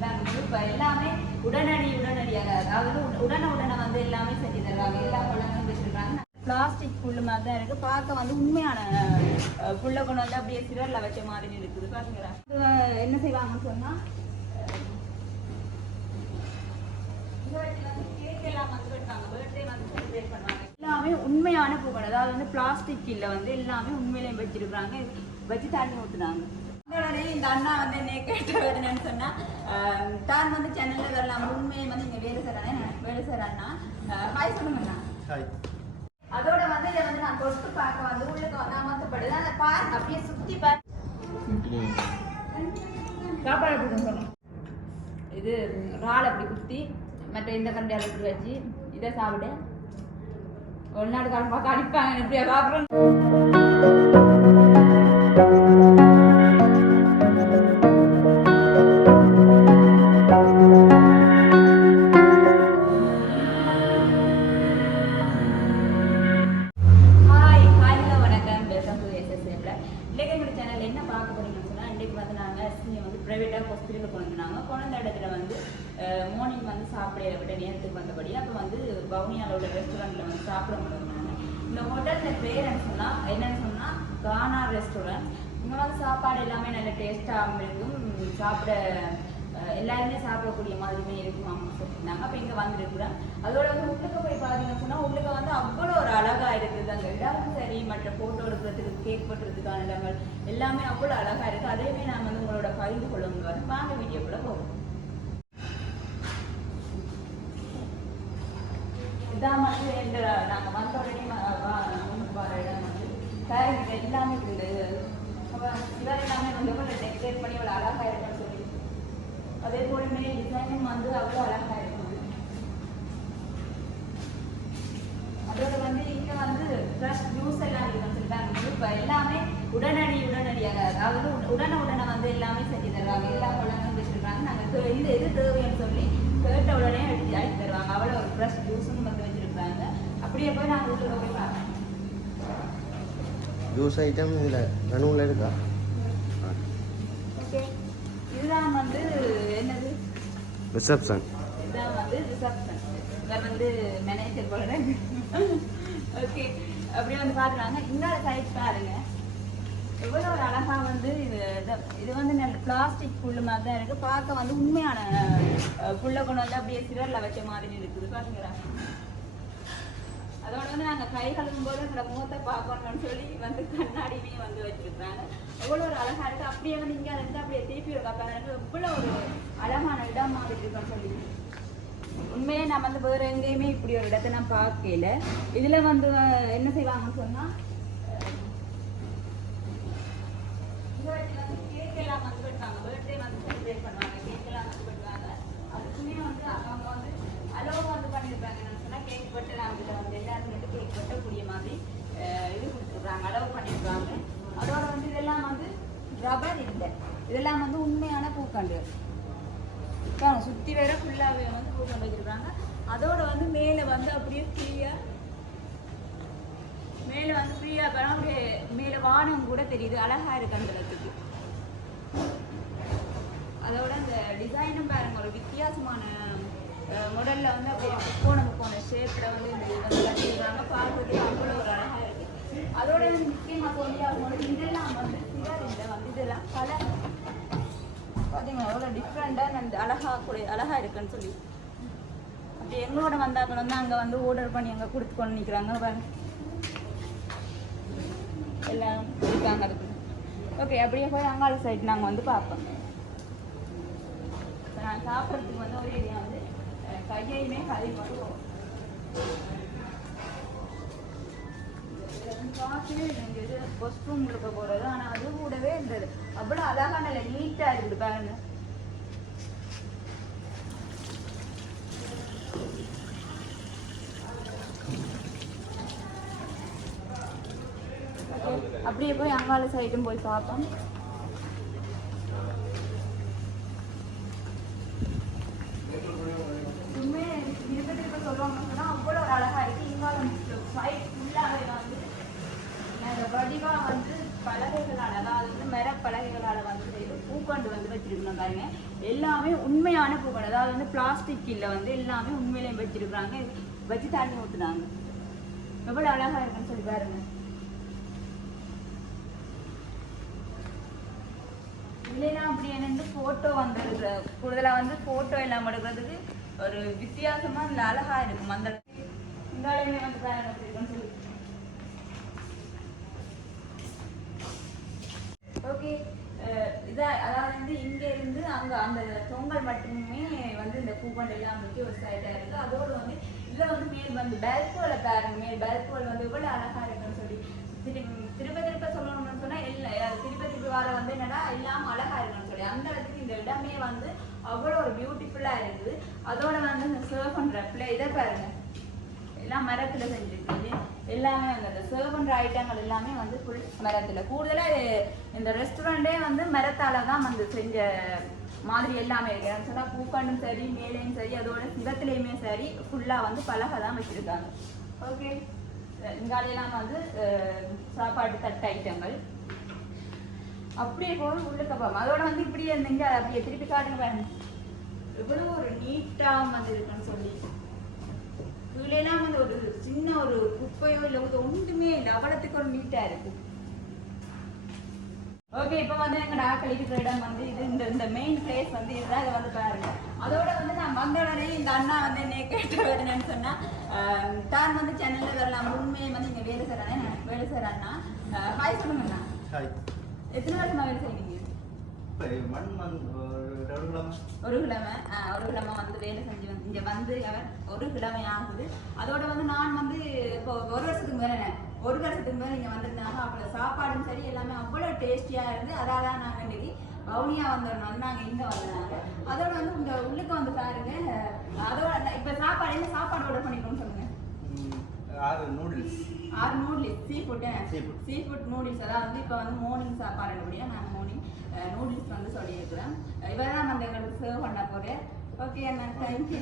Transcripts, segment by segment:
சொல்லிட்டாங்க. இப்போ எல்லாமே உடனடியாக அதாவது உடனே வந்து எல்லாமே செஞ்சு தருவாங்க. எல்லா பழங்களும் வச்சிருக்காங்க. பிளாஸ்டிக் புல்லு மாதிரி தான் இருக்கு. பார்க்க வந்து உண்மையான புல்லை கொண்டு வந்து அப்படியே சிறல்ல வச்ச மாதிரி இருக்குது. பாத்தீங்களா என்ன செய்வாங்கன்னு சொன்னா எல்லாமே உண்மையான பூக்கள். அதாவது வந்து பிளாஸ்டிக் இல்ல வந்து எல்லாமே உண்மையிலையும் வச்சிருக்காங்க. வச்சு தண்ணி ஊத்துனாங்க. இந்த அண்ணா வந்து என்ன கேட்ட என்னன்னு சொன்னா தான் வந்து சென்னையில வரலாம் உண்மையை வந்து இங்க வேலை செய்யற அண்ணா ஹாய் சொல்லுங்கண்ணா. அதோட வந்து இதை வந்து நான் தொட்டு பார்க்க வந்து உள்ளுக்கு நான் மத்தப்படுது அதை பாருங்க அப்படியே சுத்தி பார்க்க சாப்பாடு எப்படி சொல்லணும். இது ரால் அப்படி குத்தி மற்ற இந்த கண்டியால் இப்படி வச்சு இதை சாப்பிட ஒரு நாடு காலம் பார்க்க அடிப்பாங்க. இப்படியா சாப்பிட்றோம். மார்னிங் வந்து சாப்பிட விட நேரத்துக்கு வந்தபடி அப்போ வந்து பவுனியாவில் உள்ள ரெஸ்டாரண்ட்டில் வந்து சாப்பிட முடியும். இந்த ஹோட்டலில் பேர் என்னன்னு சொன்னால் கானா ரெஸ்டாரண்ட். இங்கே வந்து சாப்பாடு எல்லாமே நல்ல டேஸ்ட்டாகவும் இருக்கும். சாப்பிட எல்லாருமே சாப்பிடக்கூடிய மாதிரியுமே இருக்கும் அப்படின்னு சொல்லியிருந்தாங்க. அப்போ இங்கே வந்துருக்குறேன். அதோட வந்து உள்ளுக்க போய் பார்த்தீங்கன்னு சொன்னால் உள்ளுக்க வந்து அவ்வளோ ஒரு அழகாக இருக்குது. அந்த இடமும் சரி மற்ற ஃபோட்டோ எடுக்கிறதுக்கு கேக் பண்ணுறதுக்கான இடங்கள் எல்லாமே அவ்வளோ அழகாக இருக்குது. அதேமே நான் வந்து உங்களோட பகிர்ந்து கொள்ள முடியாது. வாங்க வீடியோக்குள்ளே போவோம். இதான் வந்து நாங்கள் வந்த உடனே வர இடம் வந்து பேரண்ட் எல்லாமே இருக்குது. இதான் எல்லாமே வந்து கூட டெக்கரேட் பண்ணி அவ்வளோ அழகாக இருக்குன்னு சொல்லி அதே போல மேல் டிசைனும் வந்து அவ்வளோ அழகாக இருக்குது. அதோட வந்து இங்கே வந்து ஃப்ரெஷ் ஜூஸ் எல்லாம் இருக்குன்னு சொல்லிட்டாங்க. இப்போ எல்லாமே உடனடியாக அதாவது உடனே வந்து எல்லாமே செஞ்சு தருவாங்க. எல்லா பழங்களும் வச்சிருக்காங்க. நாங்கள் இந்த இது தேவைன்னு சொல்லி கேட்ட உடனே அடிச்சு தருவாங்க. அவ்வளோ ஒரு ஃப்ரெஷ் ஜூஸும் வந்து வச்சிருக்காங்க. அப்படியே போய் நாங்கள் வீட்டுல போய் பார்க்கணும். ஜூஸ் ஐட்டம் இதில் மெனுவில் இருக்கா? ஓகே, இதுதான் வந்து என்னது ரிசப்ஷன். இதுதான் வந்து ரிசப்ஷன். இதில் வந்து மேனேஜர் போல. ஓகே, அப்படியே வந்து பார்க்குறாங்க. இந்த சைட் பாருங்க எவ்வளோ ஒரு அழகா வந்து இது வந்து நல்ல பிளாஸ்டிக் புல்லு மாதிரி தான் இருக்கு. பார்க்க வந்து உண்மையான புல்லை கொண்டு வந்து அப்படியே சிறல்ல வச்ச மாதிரி இருக்குது. பாத்தீங்களா? அதோட வந்து நாங்கள் கை கழுவும் போது எங்களோட முகத்தை பார்க்கணும்னு சொல்லி வந்து கண்ணாடியுமே வந்து வச்சிருக்காங்க. எவ்வளோ ஒரு அழகா இருக்கு. அப்படியே வந்து இங்கே இருந்து அப்படியே திருப்பி ஒரு பாருங்க எவ்வளோ ஒரு அழகான இடம் மாதிரி இருக்குன்னு சொல்லி உண்மையே நான் வந்து வேற எங்கேயுமே இப்படி ஒரு இடத்த நான் பார்க்கல. இதுல வந்து என்ன செய்வாங்கன்னு சொன்னா கேக்கெல்லாம் வந்து வெட்டுவாங்க. பர்த்டே வந்து செலிப்ரேட் பண்ணுவாங்க. கேக்கெல்லாம் வந்து வெட்டுவாங்க. அதுக்குமே வந்து அவங்க வந்து அளவு வந்து பண்ணியிருப்பாங்க. என்னன்னு சொன்னா கேக் வெட்டு அவங்ககிட்ட வந்து எல்லாருமே வந்து கேக் வெட்டக்கூடிய மாதிரி இது கொடுத்துருக்காங்க. அளவு பண்ணியிருக்காங்க. அதோட வந்து இதெல்லாம் வந்து ரப்பர் இல்லை. இதெல்லாம் வந்து உண்மையான பூக்கண்டு சுற்றி வேற ஃபுல்லாகவே வந்து பூக்கண்டு வச்சிருக்காங்க. அதோட வந்து மேலே வந்து அப்படியே மேலே வந்து ஃப்ரீயாக அப்படியே மேலே வானம் கூட தெரியுது. அழகா இருக்கு அந்த இடத்துக்கு. அதோட அந்த டிசைனும் பாருங்க ஒரு வித்தியாசமான மாடலில் வந்து அப்படியே முக்கோண ஷேப்பில் வந்து இந்த இதெல்லாம் கட்டிடுறாங்க. பார்க்கறதுக்கு அவ்வளோ ஒரு அழகாக இருக்கு. அதோட முக்கியமாக சொல்லி அவங்க இதெல்லாம் வந்து சிலர் இல்லை வந்து இதெல்லாம் கலர் பார்த்தீங்கன்னா எவ்வளோ டிஃப்ரெண்டாக அந்த அழகா இருக்குன்னு சொல்லி அப்படி எங்களோட வந்தாங்க வந்து அங்கே வந்து ஆர்டர் பண்ணி அங்கே கொடுத்து கொண்டு நிற்கிறாங்க. பாருங்க எல்லாம் இருக்காங்க அதுக்கு. ஓகே, அப்படியே போய் அங்காள சைட் நாங்கள் வந்து பார்ப்போம். நான் சாப்பிட்றதுக்கு வந்து ஒரு ஏரியா வந்து கையையுமே கதை மட்டும் பார்த்து இது ஃபர்ஸ்ட் ரூம் கொடுக்க போகிறது. ஆனால் அது கூடவே இருந்தது அவ்வளோ அழகாக நல்ல நீட்டாக இருக்குது. பாருங்க அப்படியே போய் அங்காள சைடும் போய் பார்ப்போம். சொல்லுவாங்க சொன்னா அவ்வளோ ஒரு அழகா இருக்கு. இங்காலம் சைட் ஃபுல்லாகவே வந்து வடிவா வந்து பலகைகளால் அதாவது வந்து மர பலகைகளால் வந்து பூக்கொண்டு வந்து வச்சு வச்சிருக்கணும் பாருங்க. எல்லாமே உண்மையான பூக்கள், அதாவது வந்து பிளாஸ்டிக் இல்லை வந்து எல்லாமே உண்மையிலையும் வச்சிருக்கிறாங்க. வச்சு தண்ணி ஊற்றுனாங்க. எவ்வளோ அழகா இருக்குன்னு சொல்லி பாருங்க. இல்லைன்னா அப்படி என்னென்னு ஃபோட்டோ வந்துடுற கூடுதலாக வந்து ஃபோட்டோ எல்லாம் எடுக்கிறதுக்கு ஒரு வித்தியாசமாக இல்லை அழகாக இருக்கும். அந்த இந்த ஆளுமே வந்து பாருங்க இருக்குன்னு சொல்லி. ஓகே, இதான் அதாவது வந்து இங்கே இருந்து அங்கே அந்த தொங்கல் மட்டுமே வந்து இந்த பூக்கொண்டு எல்லாம் வச்சு ஒரு சைடாக இருக்குது. அதோடு வந்து இதில் வந்து மேல் வந்து பெல்கோலை பாருங்க. மேல் பெல்கோல் வந்து எவ்வளோ அழகாக இருக்குன்னு சொல்லி திருப்ப சொல்லணும்னு சொன்னால் இல்லை திருப்பி வர வந்து என்னன்னா எல்லாம் அழகா இருக்குன்னு சொல்லி அந்த இடத்துக்கு இந்த இடமே வந்து அவ்வளோ ஒரு பியூட்டிஃபுல்லாக இருக்குது. அதோட வந்து இந்த சர்வ் பண்ணுற பிள்ளை இதை பாருங்க, எல்லாம் மரத்தில் செஞ்சுருக்கு. எல்லாமே வந்து அந்த சர்வ் பண்ணுற ஐட்டங்கள் எல்லாமே வந்து ஃபுல் மரத்தில். கூடுதலாக இந்த ரெஸ்டாரண்ட்டே வந்து மரத்தால் தான் வந்து செஞ்ச மாதிரி எல்லாமே இருக்கு. சொன்னால் பூக்கண்டும் சரி, மேலேயும் சரி, அதோட சிவத்துலேயுமே சரி ஃபுல்லாக வந்து பலகை தான் வச்சுருக்காங்க. ஓகே, இங்காலையெல்லாம் வந்து சாப்பாடு தட்டு ஐட்டங்கள் அப்படியே போகணும். உள்ளுக்க போகும். அதோட வந்து இப்படியே இருந்தீங்க அப்படியே திருப்பி காட்டுங்க பாருங்க. எவ்வளோ ஒரு நீட்டாக வந்து இருக்குன்னு சொல்லி கீழேலாம் வந்து ஒரு சின்ன ஒரு குப்பையோ இல்லை ஒன்றுமே இல்லை, அவ்வளோத்துக்கு ஒரு நீட்டாக இருக்கு. ஓகே, இப்போ வந்து எங்கள் ஆக்கள் இருக்கிற இடம் வந்து இது இந்த மெயின் பிளேஸ் வந்து இதுதான். இதை வந்து பாருங்க. அதோட வந்து நான் வந்த உடனே இந்த அண்ணா வந்து என்னை கேட்ட வரணும்னு சொன்னால் தான் வந்து சென்னையில் வரலாம். உண்மையை வந்து இங்கே வேலை செய்கிறான்னா ஹாய் சொல்லுங்கண்ணா. ஹாய். எத்தனை வருஷமா வேலை செய்வீங்க? ஒரு கிழமை வந்து வேலை செஞ்சு வந்து இங்கே வந்து அவர் ஒரு கிழமை ஆகுது. அதோட வந்து நான் வந்து இப்போ ஒரு வருஷத்துக்கு மேலே இங்கே வந்திருந்தாங்க. அவ்வளோ சாப்பாடும் சரி எல்லாமே அவ்வளோ டேஸ்டியாக இருந்து அதாக தான் நாங்கள் இன்றைக்கி பவுனியா வந்தோம் நாங்கள் இங்கே வந்தாங்க. அதோட வந்து இந்த உள்ளுக்கு வந்து பாருங்க. அதோட இப்போ சாப்பாடு என்ன சாப்பாடு ஆர்டர் பண்ணிக்கணும்னு சொல்லுங்க. 6 நூடுல்ஸ் சீ ஃபுட் நூடுல்ஸ். அதாவது வந்து இப்போ வந்து மார்னிங் சாப்பாடு அப்படியா நாங்கள் மார்னிங் நூடுல்ஸ் வந்து சொல்லியிருக்கிறேன். இவர் தான் வந்து எங்களுக்கு சர்வ் பண்ண போகிறேன். ஓகே அண்ணா, தேங்க்யூ.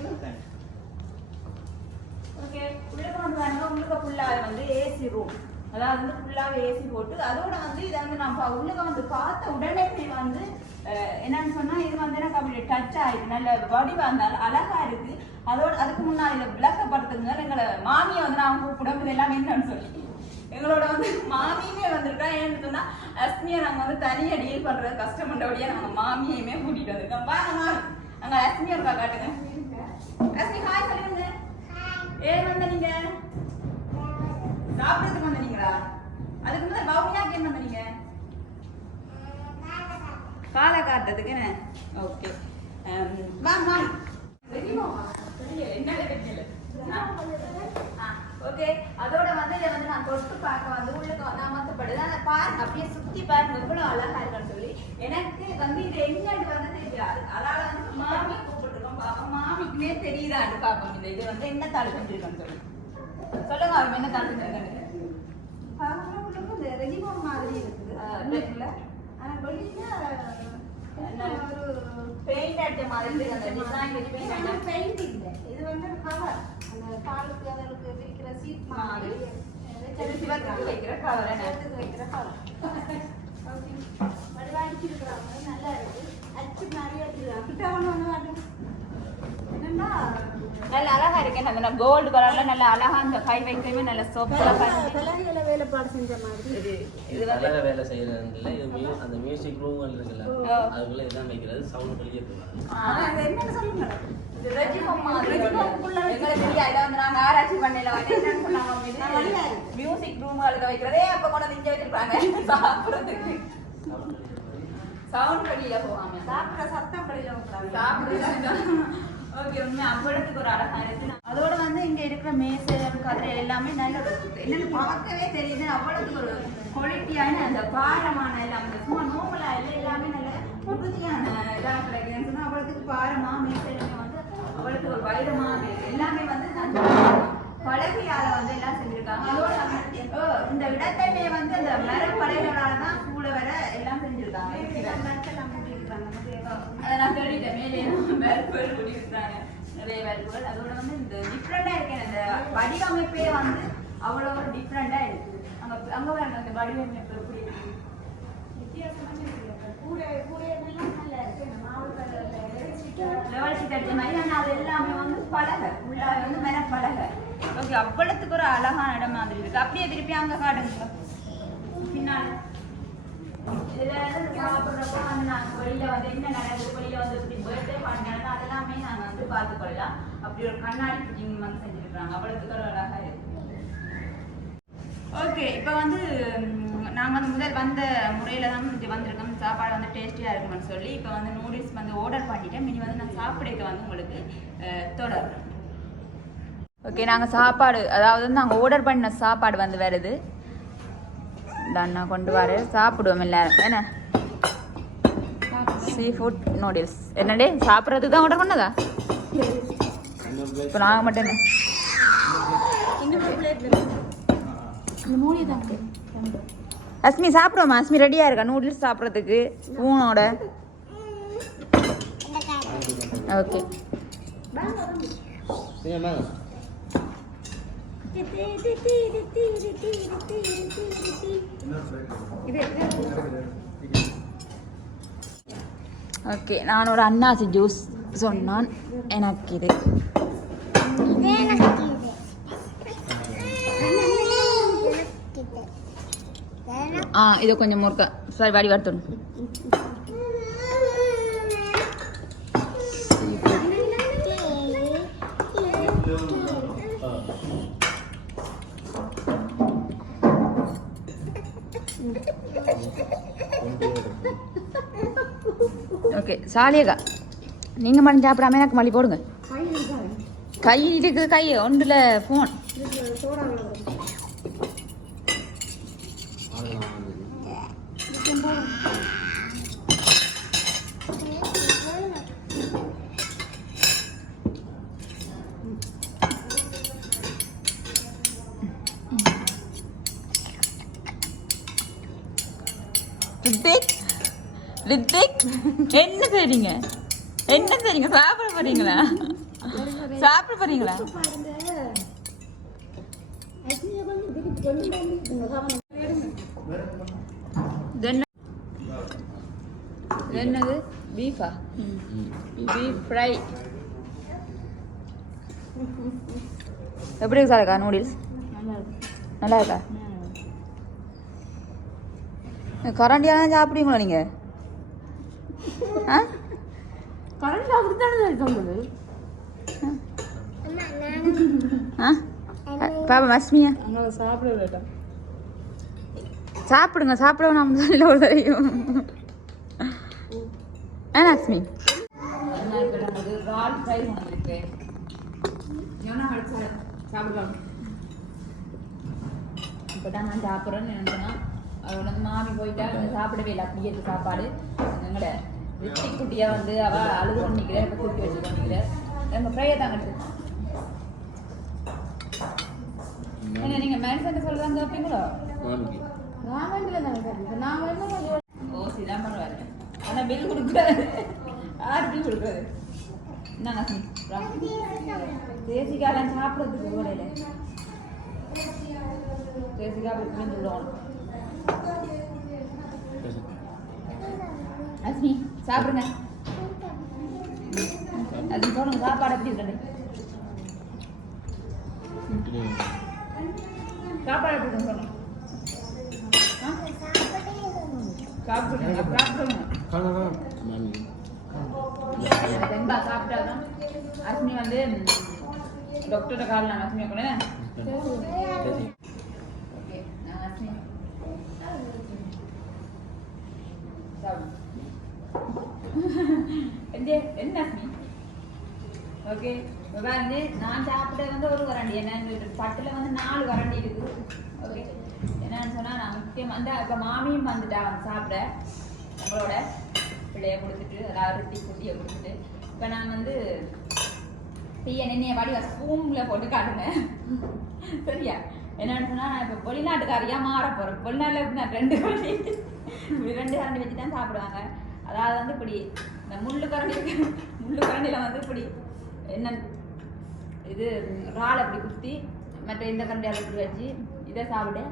ஓகே, உள்ளுக்கு வந்து பாருங்க. உள்ளுக்கு ஃபுல்லாக வந்து ஏசி ரூம், அதாவது வந்து ஃபுல்லாகவே ஏசி போட்டு அதோட வந்து இதை வந்து நம்ம உள்ளுக்க வந்து பார்த்த உடனே வந்து என்னன்னு சொன்னால் இது வந்து எனக்கு அப்படி டச் ஆகிடுது. நல்ல வடிவா இருந்தாலும் அழகா இருக்கு. அதோட அதுக்கு முன்னாடி இதை விளக்கப்படுத்துங்க. எங்களை மாமியை வந்து நான் கூப்பிடுறது எல்லாம் என்னன்னு சொல்லி எங்களோட வந்து மாமியுமே வந்திருக்கா. ஏன்னு சொன்னால் அஸ்மியை நாங்கள் வந்து தனியாக டீல் பண்ணுறது கஷ்டப்பட்டபடியாக நாங்கள் மாமியையுமே கூட்டிகிட்டு வந்திருக்கோம். பாருங்க, நாங்கள் அஸ்மியை இருக்கா காட்டுங்க. அஸ்மி ஹாய் சொல்லுங்க. ஏன் வந்த நீங்க சாப்பிட்றதுக்கு வந்தீங்களா? அதுக்கு முன்னாடி பவுனியாக்கு என்ன வந்தீங்க? காலை காட்டுறதுக்கு என்ன? ஓகே, வாங்க ஓகே. அதோட வந்து இதை வந்து நான் தொட்டு பார்க்க வந்து உள்ளுக்கு நான் மத்தப்படுது அந்த பாருங்க அப்படியே சுற்றி பாருங்க எவ்வளோ அழகா இருக்குன்னு சொல்லி. எனக்கு வந்து இது என்னன்னு வந்து தெரியாது. அதனால வந்து மாமியை கூப்பிட்டுருக்கோம். பாப்போம் மாமிக்குமே தெரியுதான்னு பார்ப்போம். இது வந்து என்ன தாள் செஞ்சிருக்கோன்னு சொல்லி சொல்லுங்க. அவங்க என்ன தாள் செஞ்சிருக்காங்க? இந்த ரெஜிமோன் மாதிரி இருக்குது. ஆனால் வெளியில ஒரு பெயிண்ட் அடிச்ச மாதிரி அந்த டிசைன் வச்சு பெயிண்ட் இல்லை. இது வந்து கவர், அந்த காலுக்கு அதற்கு வைக்கிற சீட் மாதிரி வைக்கிற கவர், வைக்கிற கவர் வடிவாடிச்சிருக்கிறாங்க. நல்லா இருக்கு. அச்சு நிறைய வச்சிருக்காங்க. கிட்ட ஒன்று என்னன்னா நல்ல அழகா இருக்கு. அந்த கோல்டு கலர்ல நல்ல அழகா அந்த கை வைக்கவே நல்ல சோஃப்டா கலர்ல வேலைப்பாடு செஞ்ச மாதிரி. இது வந்து வேலை செய்யறதுல இது அந்த மியூசிக் ரூம் இருக்குல்ல, அதுக்குள்ள இதான் வைக்கிறது. சவுண்ட் வெளியே போகுது. அது என்னன்னு சொல்லுங்க. இது ரெஜிமோம் குள்ள எங்களுக்கு தெரியாது. வந்து நாங்க ஆராய்ச்சி பண்ணல வந்து என்னன்னு சொன்னாங்க. இது மியூசிக் ரூம்களுக்கு வைக்கிறதே அப்ப கொண்டு இங்க வச்சிருப்பாங்க சாப்பிடுறதுக்கு. சவுண்ட் வெளியில போவாங்க. சாப்பிடுற சத்தம் வெளியில போறாங்க. சாப்பிடுறது ஓகே. உண்மை அவ்வளவுக்கு ஒரு அழகா இருக்கு. அதோட வந்து இங்க இருக்கிற மேசை கதிரை எல்லாமே நல்ல என்னன்னு பார்க்கவே தெரியுது. அவ்வளவுக்கு ஒரு குவாலிட்டியான அந்த பாரமான எல்லாம் சும்மா நோமலா இல்லை எல்லாமே நல்ல உறுதியான இதாக கிடைக்குதுன்னு சொன்னா அவ்வளவுக்கு பாரமா மேசையுமே வந்து அவ்வளவுக்கு ஒரு வைரமா எல்லாமே வந்து பலகையால வந்து எல்லாம் செஞ்சிருக்காங்க. அதோட இந்த இடத்தையுமே வந்து அந்த மர பலகைகளால தான் கூட வர எல்லாம் செஞ்சிருக்காங்க. அதை நான் சொல்லிட்டேன். மேலே வேல்புகள் கூட்டியிருக்கிறாங்க, நிறைய வேல்புகள். அதோட வந்து இந்த டிஃப்ரெண்டா இருக்கேன். அந்த வடிவமைப்பே வந்து அவ்வளோ ஒரு டிஃப்ரெண்டா இருக்குது. அங்க வேணும் அந்த வடிவமைப்பு எப்படி இருக்கு, வித்தியாசமான கூரை கூரையெல்லாம் நல்லா இருக்கு. அடிச்ச மாதிரி ஆனால் அது எல்லாமே வந்து பலகை உள்ளாக வந்து மரப்பலகை. ஓகே, அவ்வளோத்துக்கு ஒரு அழகான இடம் மாதிரி இருக்கு. அப்படியே திருப்பி அங்கே காட்டுங்க பின்னால். இதில் சாப்பிட்றப்போ வந்து நாங்கள் வெளியில் வந்து என்ன நடக்குது, வெளியில் வந்து இப்படி பர்த்டே பண்ணுறது அதெல்லாமே நாங்கள் வந்து பார்த்துக்கொள்ளலாம். அப்படி ஒரு கண்ணாடி ஃபிட்டிங் வந்து செஞ்சுருக்குறாங்க. அவ்வளோத்துக்கு ஒரு அழகாக இருக்கு. ஓகே, இப்போ வந்து நாங்கள் வந்து முதல் வந்த முறையில் தான் இங்கே வந்திருக்கோம். சாப்பாடு வந்து டேஸ்டியாக இருக்குமென்னு சொல்லி இப்போ வந்து நூடுல்ஸ் வந்து ஆர்டர் பண்ணிட்டேன். இனி வந்து நான் சாப்பிடுக்க வந்து உங்களுக்கு தொடர்றேன். ஓகே, நாங்கள் சாப்பாடு அதாவது வந்து நாங்கள் ஆர்டர் பண்ண சாப்பாடு வந்து வருது. அண்ணா கொண்டு வர சாப்பிடுவோம் எல்லாரும். என்ன சீ ஃபுட் நூடுல்ஸ் என்னடே சாப்பிட்றதுக்கு தான் ஆர்டர் பண்ணதா? இப்போ நாங்கள் மட்டும் என்ன அஸ்மி சாப்பிடுவோமா? அஸ்மி ரெடியாக இருக்கா நூடுல்ஸ் சாப்பிட்றதுக்கு ஊனோட? Okay, okay. நான் ஒரு அன்னாசி ஜூஸ் சொன்னான். எனக்கு இது இதை கொஞ்சம் முறுக்க சரி வாடி வரத்தணும். ஓகே, சாலியக்கா நீங்கள் மட்டும் சாப்பிடாம எனக்கு மல்லி போடுங்க. கை இருக்குது, கை ஒன்றில் ஃபோன். ரித்திக் என்ன செய்றீங்க? என்ன செய்றீங்க? சாப்பிட போறீங்களா? சாப்பிட போறீங்களா? என்னது பீஃபா? பீஃப் ஃப்ரை எப்படி இருக்கா நூடுல்ஸ்? நல்லா இருக்கா? கரண்டியெல்லாம் சாப்பிடுவீங்களா நீங்க? கரண்ட் அப்படித்தானே சொல்லுது. பாப்பா மஸ்மியா சாப்பிட சாப்பிடுங்க, சாப்பிட நம்ம சொல்ல ஒரு தெரியும். லக்ஷ்மி சாப்பிடுவாங்க. இப்போதான் நான் சாப்பிட்றேன்னு நினைச்சேன்னா அவள் வந்து மாமி போயிட்டா சாப்பிடவே இல்லை. அப்படியே சாப்பாடு எங்களோட ரித்திக் குட்டியா வந்து அவள் அழுது பண்ணிக்கிறேன். இப்போ கூட்டி வச்சு பண்ணிக்கிறேன். எங்கள் ஃப்ரையை தாங்க என்ன நீங்கள் மேன்சன் சொல்லலாம் கேட்பீங்களோ? நான் வேண்டியில் தானே கேட்பீங்க. நான் வேணும் ஓசி தான் பண்ணுவாரு. ஆனால் பில் கொடுக்குறாரு. யார் பில் கொடுக்குறது? என்னங்க தேசிக்காலாம் சாப்பிட்றதுக்கு போடையில தேசிக்கா அப்படி சொல்லுவாங்க. அஸ்மி சாப்பிடுங்க. அது சொல்லுங்க சாப்பாடு எப்படி இருக்கு? சாப்பாடு எப்படி இருக்கு சொல்லுங்க. சாப்பிடுங்க ரொம்ப சாப்பிட்டாதான் அஸ்மி வந்து டாக்டர்கிட்ட கால் நான் அஸ்மியை கூட ஓகே நான் அஸ்மி என்ன அஸ்மி ஓகே வந்து நான் சாப்பிட்ட வந்து ஒரு கரண்டி என்ன பட்டில் வந்து 4 கரண்டி இருக்குது. ஓகே என்னன்னு சொன்னால் நான் முக்கியம் வந்து இப்போ மாமியும் வந்துட்டா வந்து சாப்பிட நம்மளோட பிள்ளைய கொடுத்துட்டு அதாவது ரொட்டி குட்டியை கொடுத்துட்டு இப்போ நான் வந்து என்னைய வடிவா ஸ்பூனில் போட்டு காட்டுனேன். சரியா என்னன்னு சொன்னால் நான் இப்போ வெளிநாட்டுக்காரியாக மாற போகிறேன். வெளிநாட்டில் நான் 2 கரண்டி வச்சு தான் சாப்பிடுவாங்க. அதாவது வந்து இப்படி இந்த முள்ளு கரண்டியில் வந்து இப்படி என்ன இது இறால் அப்படி குத்தி மற்ற இந்த கரண்டியால் இப்படி வச்சு இதை சாப்பிடு.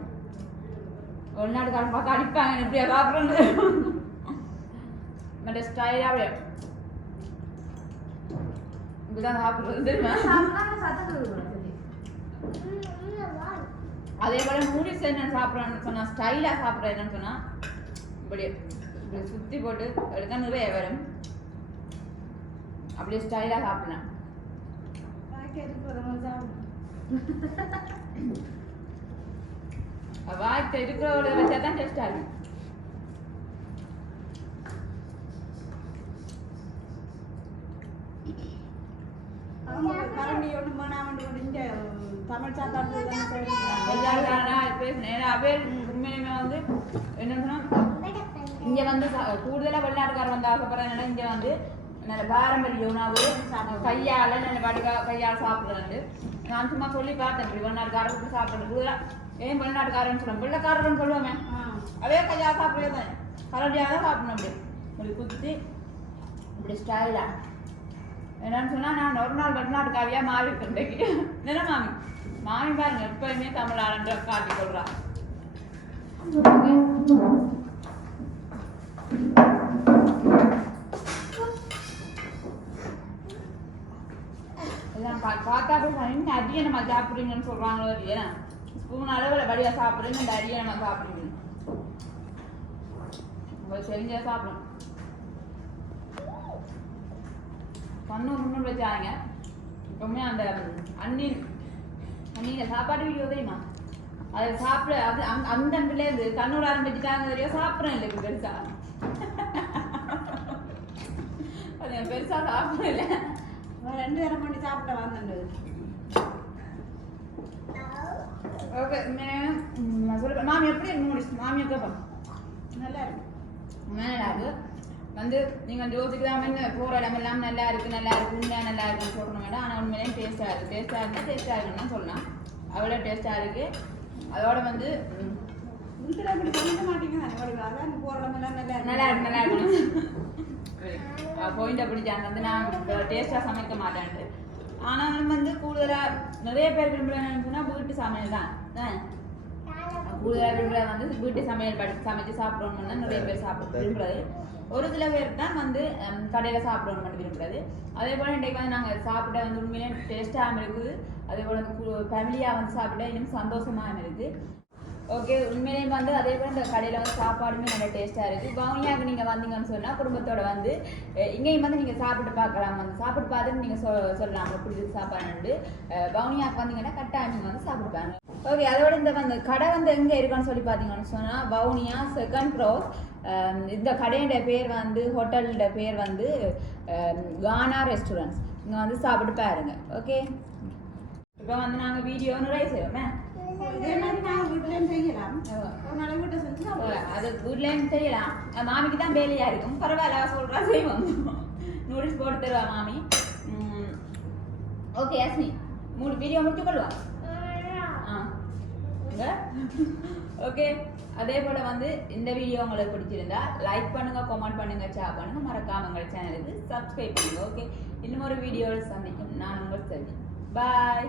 வெளிநாட்டுக்காரன் பார்க்க அடிப்பாங்க இப்படியா சாப்பிட்றேன்னு மற்ற ஸ்டைலாக இப்படிதான் சாப்பிடுறது தெரியுமா? அதே போல நூடுல்ஸ் என்ன சாப்பிட்றேன்னு சொன்னா ஸ்டைலா சாப்பிட்றேன்னு சொன்னா இப்படி இப்படி சுத்தி போட்டு எடுத்தா நிறைய வரும். அப்படியே ஸ்டைலா சாப்பிடலாம். வாய்க்கு இருக்கிறவங்கள வச்சா தான் டேஸ்டா இருக்கும். தமிழ் சாப்பாடு உண்மையுமே வந்து என்ன சொன்னா இங்க வந்து கூடுதலா வெளிநாட்டுக்காரர் வந்து ஆசைப்படுறாங்க. இங்க வந்து நல்ல பாரம்பரிய உணவு கையால நல்ல கையால் சாப்பிடுறது. நான் சும்மா சொல்லி பார்த்தேன் இப்படி வெளிநாட்டுக்காரருக்கு சாப்பிடுறது. ஏன் வெளிநாட்டுக்காரன்னு சொல்லுவோம், வெள்ளக்காரன்னு சொல்லுவோமே, அதே கையால் சாப்பிடுறது தானே, கலடியாக தான் சாப்பிடணும். அப்படி இப்படி குத்தி இப்படி ஸ்டைலா என்னன்னு சொன்னா நான் ஒரு நாள் வெளிநாட்டுக்காரியா மாறி இருக்கின்றேன். என்ன மாமி மாமி பாருங்க எப்பயுமே தமிழ் ஆளுன்ற காட்டி கொள்றா. பார்த்தா போய் அடியை நம்ம சாப்பிடுறீங்கன்னு சொல்றாங்களோ இல்லையா, ஸ்பூன் அளவில் வழியா சாப்பிடுறீங்க, இந்த அடியை நம்ம சாப்பிடுறீங்க. உங்களுக்கு தெரிஞ்சா சாப்பிடும். கண்ணூர் வச்சாங்க எப்பவுமே அந்த அண்ணிங்க சாப்பாடு வீடியோ தெரியுமா, அதை சாப்பிட அது அந்த அன்பிலேருந்து கண்ணூர் ஆரம்பிச்சுட்டாங்க தெரியும். சாப்பிட்றேன் இல்லை பெருசா, அது பெருசா சாப்பிடல. 2 நேரம் பண்ணி சாப்பிட்ட வந்தது. ஓகே நான் சொல்லுவேன் மாமி எப்படி நூடுல்ஸ் மாமி கேட்பேன். நல்லா இருக்கு, நல்லா இருக்கு. வந்து நீங்கள் யோசிக்கலாம் என்ன போகிற இடமெல்லாம் நல்லா இருக்குது உண்மையாக நல்லா இருக்குன்னு சொல்கிறோம் வேண்டாம். ஆனால் உண்மையிலேயே டேஸ்ட்டாக இருக்குது. டேஸ்ட்டாக இருக்குன்னு சொல்லலாம். அவ்வளோ டேஸ்ட்டாக இருக்குது. அதோட வந்து அப்படி சொல்ல மாட்டீங்க, அதான் போகிற இடமெல்லாம் நல்லா இருக்கணும். பாயிண்ட் பிடிச்சாங்க வந்து நான் டேஸ்ட்டாக சமைக்க மாட்டேன்ட்டு. ஆனாலும் வந்து கூடுதலாக நிறைய பேர் விரும்புகிறேன்னு சொன்னால் வீட்டு சமையல் தான். கூடுதலாக விரும்புகிற வந்து வீட்டு சமையல் சமைச்சு சாப்பிடணும்னு தான் நிறைய பேர் சாப்பிட விரும்புகிறது. ஒரு சில பேர் தான் வந்து கடையில் சாப்பிடணும் மட்டும் விரும்புகிறது. அதே போல் இன்றைக்கு வந்து நாங்கள் சாப்பிட வந்து உண்மையிலே டேஸ்ட்டாகவும் இருக்குது. அதே போல் வந்து ஃபேமிலியாக வந்து சாப்பிட இன்னும் சந்தோஷமாகவும் இருக்குது. ஓகே உண்மையிலேயும் வந்து அதே போல் இந்த கடையில் வந்து சாப்பாடுமே நல்ல டேஸ்ட்டாக இருக்குது. பவுனியாவுக்கு நீங்கள் வந்தீங்கன்னு சொன்னால் குடும்பத்தோடு வந்து இங்கேயும் வந்து நீங்கள் சாப்பிட்டு பார்க்கலாம். வந்து சாப்பிட்டு பார்த்துட்டு நீங்கள் சொல்லலாம் பிடிச்ச சாப்பாடு. பவுனியாவுக்கு வந்தீங்கன்னா கட்டாயம் நீங்கள் வந்து சாப்பிடுப்பாங்க. ஓகே அதோட இந்த வந்து கடை வந்து எங்கே இருக்குன்னு சொல்லி பார்த்தீங்கன்னு சொன்னால் பவுனியா 2nd க்ரோஸ். இந்த கடையோட பேர் வந்து ஹோட்டலோட பேர் வந்து கானா ரெஸ்டாரண்ட்ஸ். இங்கே வந்து சாப்பிட்டு பாருங்க. ஓகே இப்போ வந்து நாங்கள் வீடியோ நிறைய செய்வோமே, வீட்லயும் செய்யலாம். அது வீட்லயும் செய்யலாம். மாமிக்கு தான் வேலையா இருக்கும். பரவாயில்ல சொல்றா செய்வோம். நூடுல்ஸ் போட்டு தருவா மாமி. ஓகே யாஸ்மி வீடியோ முடிச்சு கொள்வா. ஓகே அதே போல வந்து இந்த வீடியோ உங்களுக்கு பிடிச்சிருந்தா லைக் பண்ணுங்க, கமெண்ட் பண்ணுங்க, ஷேர் பண்ணுங்க, மறக்காம எங்கள் சேனலுக்கு சப்ஸ்கிரைப் பண்ணுங்க. ஓகே இன்னும் ஒரு வீடியோவில் சந்திக்கும். நான் உங்கள் செல்வி. பாய்.